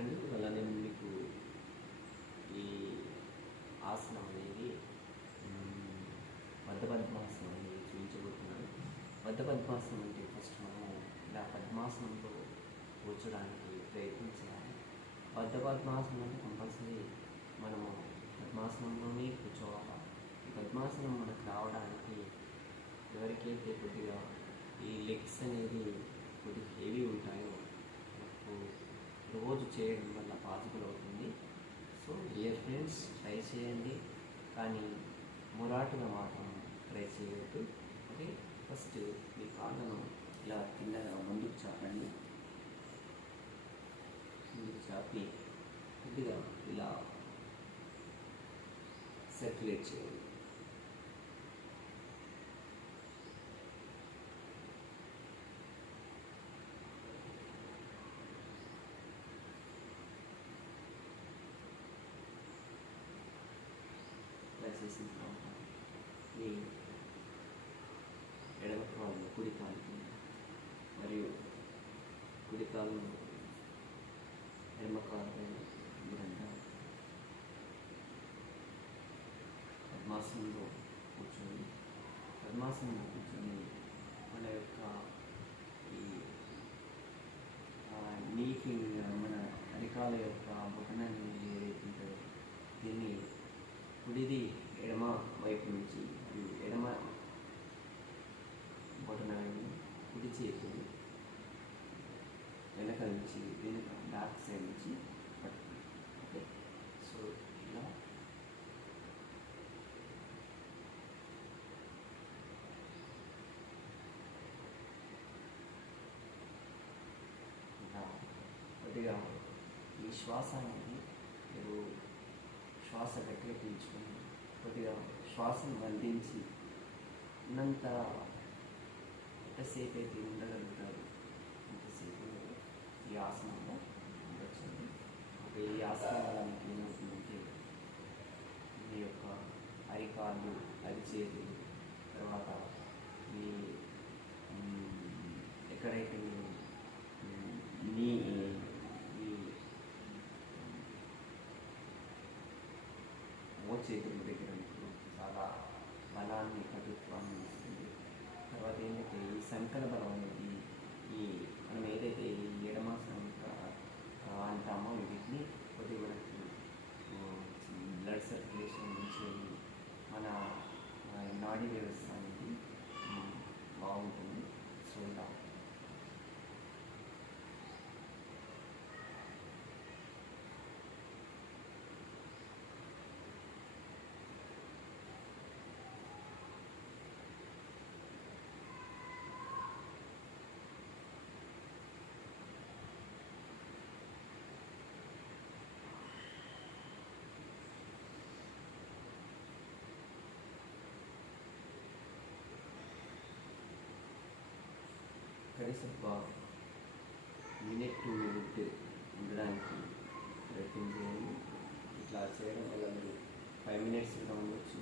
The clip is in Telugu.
చూడండి, ఇవాళ నేను మీకు ఈ ఆసనం అనేది బద్ధ పద్మాసనం అనేది చూపించబోతున్నాను. బద్ధ పద్మాసనం అంటే ఫస్ట్ మనము ఇలా పద్మాసనంలో కూర్చోడానికి ప్రయత్నం చేయాలి. బద్ధ పద్మాసనం అంటే కంపల్సరీ మనము పద్మాసనంలోనే కూర్చోవాలి. ఈ పద్మాసనం మనకు రావడానికి ఎవరికైతే కొద్దిగా ఈ లెగ్స్ అనేది కొద్దిగా హెవీ ఉంటాయో మనకు రోజు చేయడం వల్ల పాసిబుల్ అవుతుంది. సో డియర్ ఫ్రెండ్స్, ట్రై చేయండి, కానీ మొరాటుగా మాత్రం ట్రై చేయవద్దు. ఓకే, ఫస్ట్ మీ కాళ్ళను ఇలా కిందగా ముందుకు చాపండి. ముందుకు చాపి కొద్దిగా ఇలా సర్క్యులేట్ చేయండి. చేసిన తర్వాత మీ ఎడమ కాలు కుడి కాలుకి మరియు కుడి కాలు ఎడమ కాలు పైన విధంగా పద్మాసనంలో కూర్చొని మన యొక్క ఈ నీటి మన అరికాల యొక్క బొటనాన్ని ఏదైతే ఉంటుందో దీన్ని కుడిది ఎడమ వైపు నుంచి ఎడమ బొటనాన్ని కుడి చేతిని వెనక నుంచి బ్యాక్ సైడ్ నుంచి పట్టుకుంది. ఓకే, సో ఇలా కొద్దిగా ఈ శ్వాస అనేది మీరు శ్వాస గట్టిగా పీల్చుకొని కొద్దిగా శ్వాసను బంధించి ఉన్నంత ఎంతసేపు అయితే ఉండగలుగుతారు అంతసేపు ఈ ఆసనంలో ఉండొచ్చండి. ఓకే, ఈ ఆసనం వల్ల మీకు ఏమవుతుందంటే మీ యొక్క అరికాళ్ళు, అరిచేతులు, తర్వాత మీ ఎక్కడైతే మీరు నీ మోచేతుల దగ్గర చాలా బలాన్ని, కటుత్వాన్ని ఇస్తుంది. తర్వాత ఏంటంటే ఈ సంకల బలం అనేది ఈ మనం ఏదైతే ఈ ఎడమాసనం అంటామో వీటిని కొద్దిగా మనకి బ్లడ్ సర్క్యులేషన్ నుంచి మన నాడీ వ్యవస్థ అనేది బాగుంటుంది. సో ఇలా కనీసం ఒక మినిట్ 2 మినిట్ ఉండడానికి ప్రయత్నం చేయండి. ఇట్లా చేయడం వల్ల మీరు 5 మినిట్స్ కూడా ఉండవచ్చు.